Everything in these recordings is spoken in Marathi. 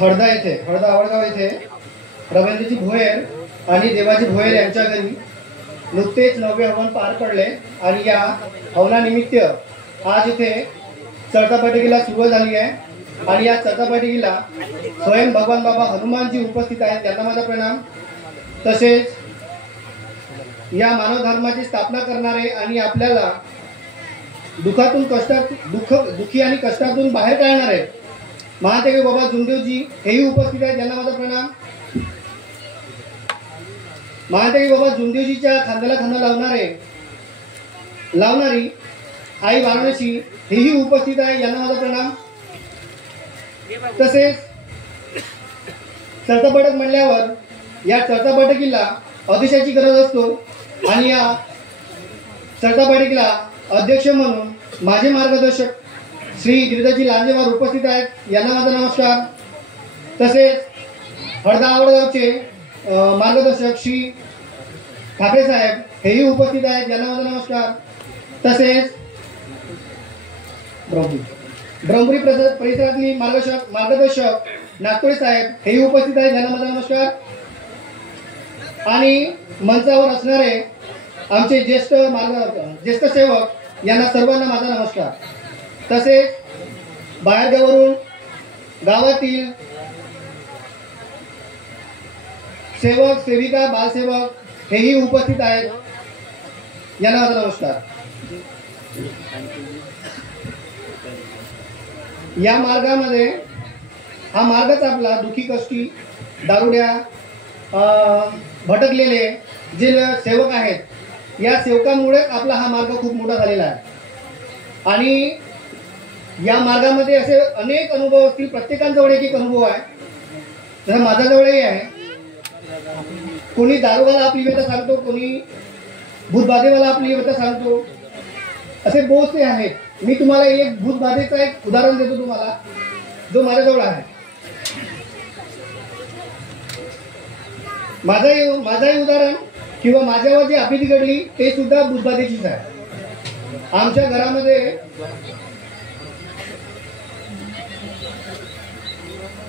हळदा आवडगाव येथे रवींद्रजी भोयर आणि देवाजी भोयर यांच्या घरी नुकतेच 9वे हवन पार पडले आणि या हवनानिमित्त आज इथे चढता बैठकीला सुरुवात झाली आहे आणि या चढता बैठकीला स्वयं भगवान बाबा हनुमानजी उपस्थित आहेत, त्यांना माझा प्रणाम। तसेच या मानव धर्माची स्थापना करणारे आणि आपल्याला दुःखातून दुःखी आणि कष्टातून बाहेर काढणारे महादेव बाबा जुमदेवजी हेही उपस्थित आहेत, त्यांना माझा प्रणाम। महादेव बाबा जुमदेवजीच्या खांद्याला खांदा लावणारी आई वाराणसी हेही उपस्थित आहे, यांना माझा प्रणाम। तसेच चढता बैठक म्हणल्यावर या चढता बैठकीला अध्यक्षाची गरज असतो आणि या चढता बैठकीला अध्यक्ष म्हणून माझे मार्गदर्शक श्री गिरिजाजी लांजेवार उपस्थित आहेत, यांना माझा नमस्कार। तसेच हळदा आवडगावचे मार्गदर्शक श्री ठाकरे साहेब हेही उपस्थित आहेत, यांना माझा नमस्कार। तसेच ब्रह्मपुरी परिसरातली मार्गदर्शक नागपुरे साहेब हेही उपस्थित आहेत, यांना माझा नमस्कार। आणि मंचावर असणारे आमचे ज्येष्ठ सेवक यांना सर्वांना माझा नमस्कार। तसेच बाहेरगावावरून गावातील सेवक सेविका बालसेवक हेही उपस्थित आहेत, यांना माझा नमस्कार। या मार्गामध्ये हा मार्गच आपला दुखी कष्टी दारुड्या भटकलेले जे सेवक आहेत, या सेवकांमुळे आपला हा मार्ग खूप मोठा झालेला आहे। आणि या मार्गामध्ये असे अनेक अनुभव असतील, प्रत्येकाजवळ एक अनुभव आहे, जसं माझ्याजवळही आहे। कोणी दारूवाला आपली व्यथा सांगतो, कोणी भूतबाधेवाला आपली व्यथा सांगतो, असे बहुतसे आहेत। मी तुम्हाला एक भूतबाधेचा एक उदाहरण देतो तुम्हाला, जो माझ्याजवळ आहे। माझाही उदाहरण किंवा माझ्यावर जी आपत्ती घडली ते सुद्धा भूतबाधेचीच आहे। आमच्या घरामध्ये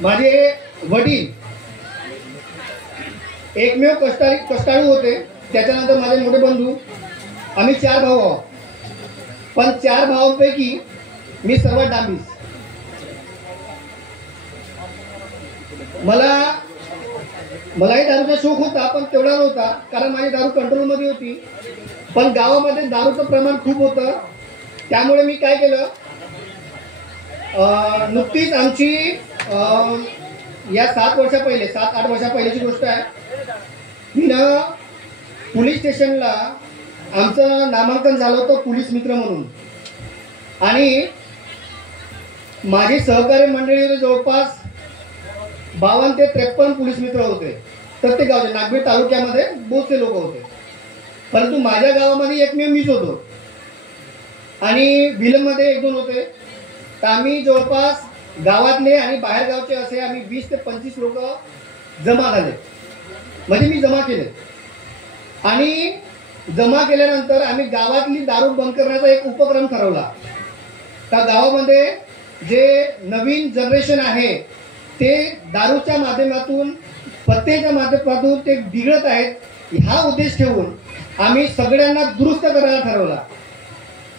माझे वडील एकमेव कष्टाळू होते, त्याच्यानंतर माझे मोठे बंधू, आम्ही 4 भाऊ आहोत। पण 4 भावांपैकी मी सर्वात डांबीस। मलाही दारूचा शौक होता, पण तेवढा नव्हता, कारण माझी दारू कंट्रोलमध्ये होती। पण गावामध्ये दारूचं प्रमाण खूप होतं, त्यामुळे मी काय केलं, नुकतीच आमची या 7-8 वर्षा पहिल्याची गोष्ट आहे, मी पोलीस स्टेशनला आमचं नामांकन झालं होतं पोलीस मित्र म्हणून। आणि माझी सहकारी मंडळी जवळपास 52 ते 53 पोलीस मित्र होते, प्रत्येक गावचे। नागबीड तालुक्यामध्ये बहुतसे लोक होते, परंतु माझ्या गावामध्ये एकमेव मीच होतो आणि भिलममध्ये 1-2 होते। तर आम्ही जवळपास गावातले आणि बाहेर गावचे असे आम्ही 20 ते 25 लोक जमा झाले, म्हणजे मी जमा केले। आणि जमा केल्यानंतर आम्ही गावातली दारू बंद करण्याचा एक उपक्रम ठरवला। त्या गावामध्ये जे नवीन जनरेशन आहे ते दारूच्या माध्यमातून, पत्तेच्या माध्यमातून ते बिघडत आहेत, हा उद्देश ठेवून आम्ही सगळ्यांना दुरुस्त करायला ठरवला।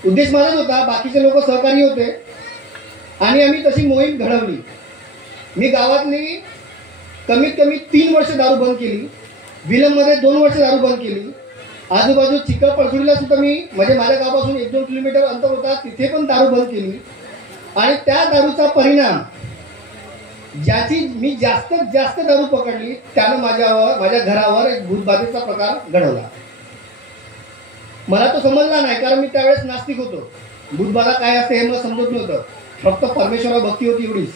उद्देश माझाच होता, बाकीचे लोक सहकारी होते आणि आम्ही तशी मोहीम घडवली। मी गावातली कमीत कमी 3 वर्ष दारू बंद केली, विलममध्ये 2 वर्ष दारू बंद केली, आजूबाजू चिखलपळसुडीला सुद्धा मी, म्हणजे माझ्या गावापासून 1-2 किलोमीटर अंतर होता, तिथे पण दारू बंद केली। आणि त्या दारूचा परिणाम, ज्याची मी जास्तीत जास्त दारू पकडली, त्यानं माझ्या घरावर एक भूतबाधेचा प्रकार घडवला। मला तो समजला नाही, कारण मी त्यावेळेस नास्तिक होतो। भूतबाधा काय असते हे मला समजत नव्हतं, फक्त परमेश्वरावर भक्ती होती एवढीच।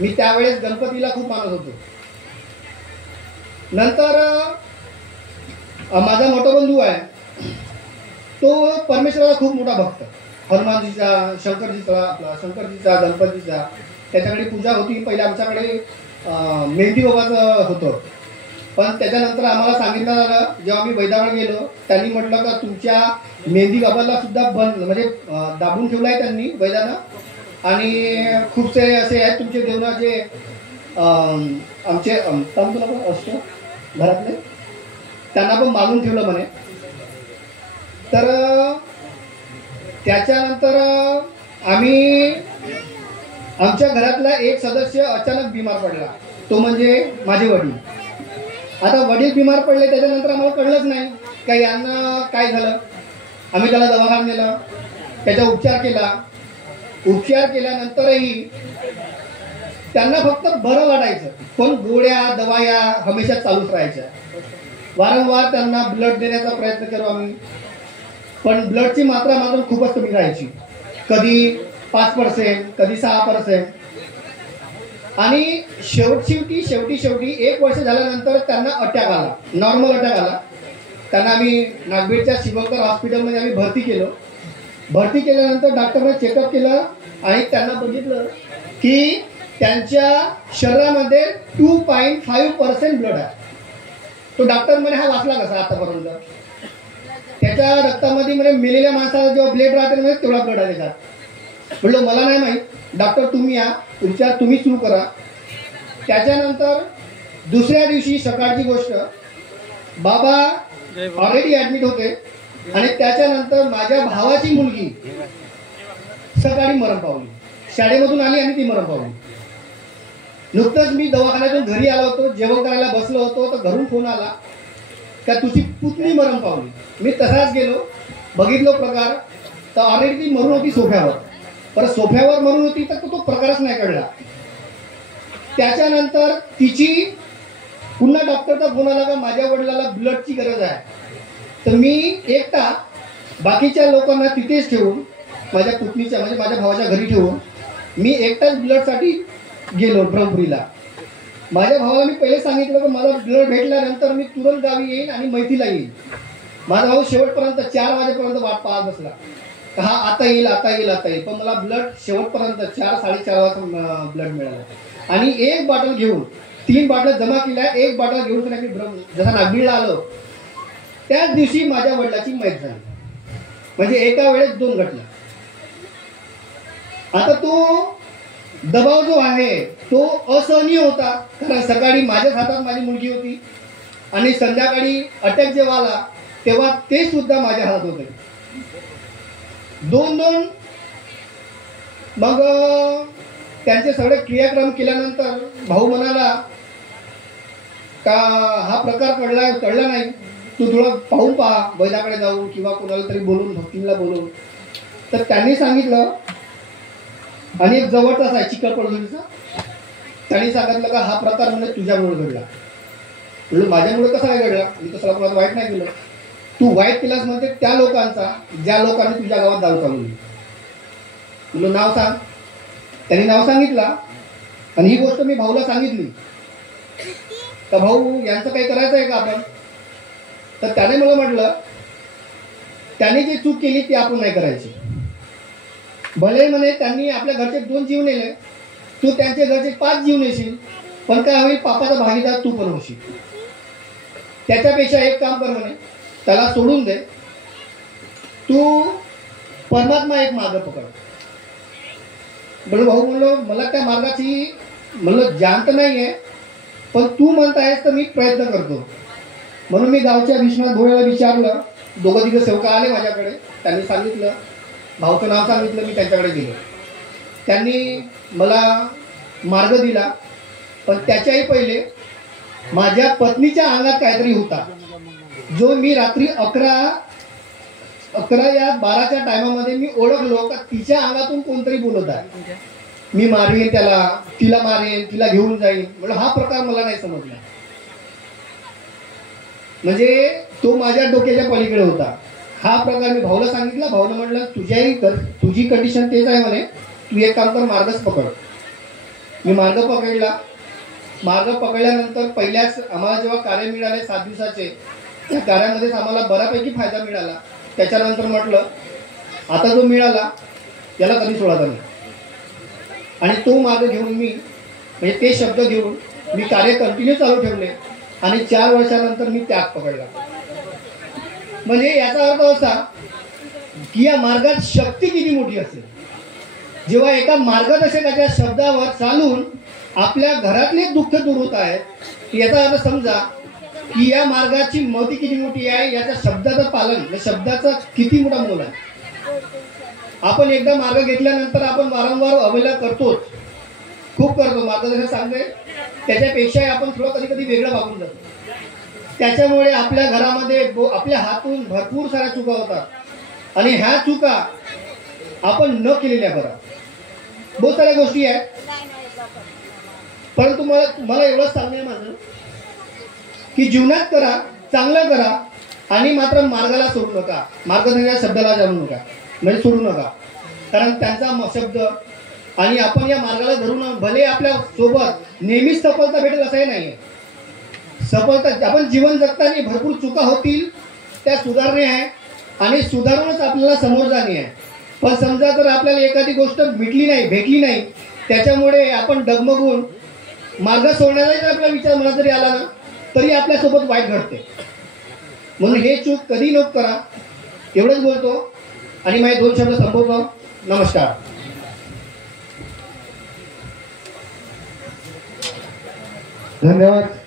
मी त्यावेळेस गणपतीला खूप मानत होतो। नंतर माझा मोठा बंधू आहे, तो परमेश्वराला खूप मोठा भक्त, हनुमानजीचा, शंकरजीचा, गणपतीचा, त्याच्याकडे पूजा होती। पहिले आमच्याकडे मेहंदी बाबाचं होतं, पण त्याच्यानंतर आम्हाला सांगितलं झालं, जेव्हा मी वैदावर गेलो, त्यांनी म्हटलं का तुमच्या मेहंदी बाबाला सुद्धा बंद, म्हणजे दाबून ठेवलं आहे त्यांनी वैदानं। आणि खूपसे असे आहेत तुमचे देवना जे आमचे तुला पण असतो घरातले त्यांना पण मागून ठेवलं म्हणे. तर त्याच्यानंतर आम्ही आमच्या घरातला एक सदस्य अचानक बिमार पडला, तो म्हणजे माझे वडील. आता वडील बिमार पडले त्याच्यानंतर आम्हाला कळलंच नाही का यांना काय झालं. आम्ही त्याला दवाखान्यात नेलं, त्याचा उपचार केला. उपचार केल्यानंतरही त्यांना फक्त बरं वाटायचं, पण गोळ्या दवाया हमेशा चालूच राहायच्या. वारंवार त्यांना ब्लड देण्याचा प्रयत्न केला आम्ही, पण ब्लडची मात्रा मात्र खूपच कमी राहायची. कधी 5%, कधी 6%. आणि शेवटी 1 वर्ष झाल्यानंतर त्यांना अटॅक आला, नॉर्मल अटॅक आला. त्यांना आम्ही नागबेडच्या शिवकर हॉस्पिटलमध्ये आम्ही भरती केलं. भरती केल्यानंतर डॉक्टरने चेकअप केलं आणि त्यांना बघितलं की त्यांच्या शरीरामध्ये 2.5% ब्लड आहे. तो डॉक्टर म्हणे हा वाचला कसा आतापर्यंत. त्याच्या रक्तामध्ये म्हणजे मेलेल्या माणसाला जेव्हा ब्लड राहते म्हणजे तेवढा ब्लड आहे त्याच्यात. म्हटलं मला नाही माहीत, डॉक्टर तुम्ही या, उपचार तुम्ही सुरू करा. त्याच्यानंतर दुसऱ्या दिवशी सकाळची गोष्ट, बाबा ऑलरेडी ॲडमिट होते आणि त्याच्यानंतर माझ्या भावाची मुलगी सकाळी मरण पावली. शाळेमधून आली आणि ती मरण पावली. नुकतंच मी दवाखान्यातून घरी आलो होतो, जेवण करायला बसलो होतो, तर घरून फोन आला का तुझी पुतणी मरण पावली. मी तसाच गेलो, बघितलो प्रकार, तर ऑलरेडी ती मरून होती सोफ्यावर. परत सोफ्यावर मरून होती तर तो प्रकारच नाही कळला. त्याच्यानंतर तिची पुन्हा डॉक्टरचा फोन आला का माझ्या वडिलाला ब्लडची गरज आहे. तर मी एकटा बाकीच्या लोकांना तिथेच ठेवून, माझ्या पुतणीच्या म्हणजे माझ्या भावाच्या घरी ठेवून मी एकटाच ब्लडसाठी गेलो ब्रह्मपुरीला. माझ्या भावाला मी पहिले सांगितलं की मला ब्लड भेटल्यानंतर मी तुरंत गावी येईन आणि मैथीला येईल. माझा भाऊ शेवटपर्यंत 4 वाजेपर्यंत वाट पाहत बसला, हा आता येईल आता येईल आता येईल. पण मला ब्लड शेवटपर्यंत 4-4:30 वाजता ब्लड मिळालं. आणि एक बॉटल घेऊन 3 बाटल्या जमा केल्या, एक बॉटल घेऊन मी जसा नागबीडला आलो त्याच दिवशी माझ्या वडिलाची मयत झाली. म्हणजे एका वेळेस 2 घटना. आता तो दबाव जो आहे तो असहनीय होता, कारण सकाळी माझ्याच हातात माझी मुलगी होती आणि संध्याकाळी अटॅक जेव्हा आला तेव्हा ते सुद्धा माझ्या हातात होते. 2 मग त्यांचे सगळे क्रियाक्रम केल्यानंतर भाऊ म्हणाला का हा प्रकार कळला नाही, तू थोडं पाहून पहा, वैद्याकडे जाऊ किंवा कोणाला तरी बोलून, भक्तीला बोलून. तर त्यांनी सांगितलं आणि एक जवळचाच आहे चिखलपडझोलीचा, त्यांनी सांगितलं का हा प्रकार म्हणजे तुझ्यामुळे घडला. म्हणून माझ्यामुळे कसा काय घडला, मी तसला कोणाला वाईट नाही केलं. तू वाईट केलास म्हणजे त्या लोकांचा ज्या लोकांनी तुझ्या गावात दारू चालवली. तुला नाव सांग. त्यांनी नाव सांगितलं आणि ही गोष्ट मी भाऊला सांगितली. तर भाऊ यांचं काही करायचं आहे का आपण. तर त्याने मला म्हटलं त्याने जी चूक केली ती आपण नाही करायची. भले म्हणे त्यांनी आपल्या घरचे 2 जीव नेले, तू त्यांच्या घरचे 5 जीव नेशील, पण काय होईल पापाचा भागीदार तू पण होशील. त्याच्यापेक्षा एक काम कर म्हणे, त्याला सोडून दे, तू परमात्मा एक मार्ग पकड. म्हणून भाऊ म्हणलो मला त्या मार्गाची म्हणलं जाण तर नाही आहे, पण तू म्हणतायस तर मी प्रयत्न करतो. म्हणून मी गावच्या विश्वनाथ भोळेला विचारलं, 2-3 सेवका आले माझ्याकडे, त्यांनी सांगितलं, भाऊचं नाव सांगितलं, मी त्यांच्याकडे गेलो. त्यांनी मला मार्ग दिला. पण त्याच्याही पहिले माझ्या पत्नीच्या अंगात काहीतरी होता, जो मी रात्री 11 या 12च्या टायमामध्ये मी ओळखलो का तिच्या अंगातून कोणतरी बोलत आहे. मी मारेन त्याला, तिला मारेन, तिला घेऊन जाईन. म्हणजे हा प्रकार मला नाही समजला. म्हणजे तो माझ्या डोक्याच्या पलीकडे होता. हा प्रकार मी भाऊला सांगितला. भाऊला म्हटलं तुझी कंडिशन तेच आहे म्हणे, तू एक काम कर, मार्गच पकड. मी मार्ग पकडला. मार्ग पकडल्यानंतर पहिल्याच आम्हाला जेव्हा कार्य मिळाले 7 दिवसाचे, त्या कार्यामध्येच आम्हाला बऱ्यापैकी फायदा मिळाला. त्याच्यानंतर म्हटलं आता जो मिळाला याला कधी सोडायचा नाही. आणि तो मार्ग घेऊन मी म्हणजे ते शब्द घेऊन मी कार्य कंटिन्यू चालू ठेवले आणि 4 वर्षानंतर मी त्याग पकडला. म्हणजे याचा अर्थ असा की या मार्गात शक्ती किती मोठी असेल. जेव्हा एका मार्गदर्शकाच्या शब्दावर चालून आपल्या घरातले दुःख दूर होत आहेत, याचा अर्थ समजा की या मार्गाची महती किती मोठी आहे, याच्या शब्दाचं पालन, शब्दाचा किती मोठा मोल आहे. आपण एकदा मार्ग घेतल्यानंतर आपण वारंवार अवहेलना करतोच, खूप करतो. मार्गदर्शन सांगते त्याच्यापेक्षाही आपण थोडं कधी कधी वेगळं वागून जातो. त्याच्यामुळे आपल्या घरामध्ये आपल्या हातून भरपूर साऱ्या चुका होतात आणि ह्या चुका आपण न केलेल्या बरं. बहुत साऱ्या गोष्टी आहेत, परंतु मला एवढंच सांगणं आहे माझं की जीवनात करा, चांगलं करा आणि मात्र मार्गाला सोडू नका. मार्गदर्शनाच्या शब्दाला जाणू नका, म्हणजे सोडू नका. कारण त्यांचा शब्द आणि आपण या मार्गाला धरून भले आपल्या सोबत नेहमीच सफलता भेटेल असंही नाहीये. सफलता आपण जीवन जगताना भरपूर चुका होतील, त्या सुधारणे आहे आणि सुधारूनच आपल्याला समोर जाणे आहे. पण समजा जर आपल्याला एखादी गोष्ट भेटली नाही, त्याच्यामुळे आपण डगमगून मार्ग सोडण्याचा जर आपला विचार मनात जरी आला ना, तरी आपल्यासोबत वाईट घडते. म्हणून हे चूक कधी नको करा. एवढंच बोलतो आणि माझे 2 शब्द संपवतो. नमस्कार. धन्यवाद.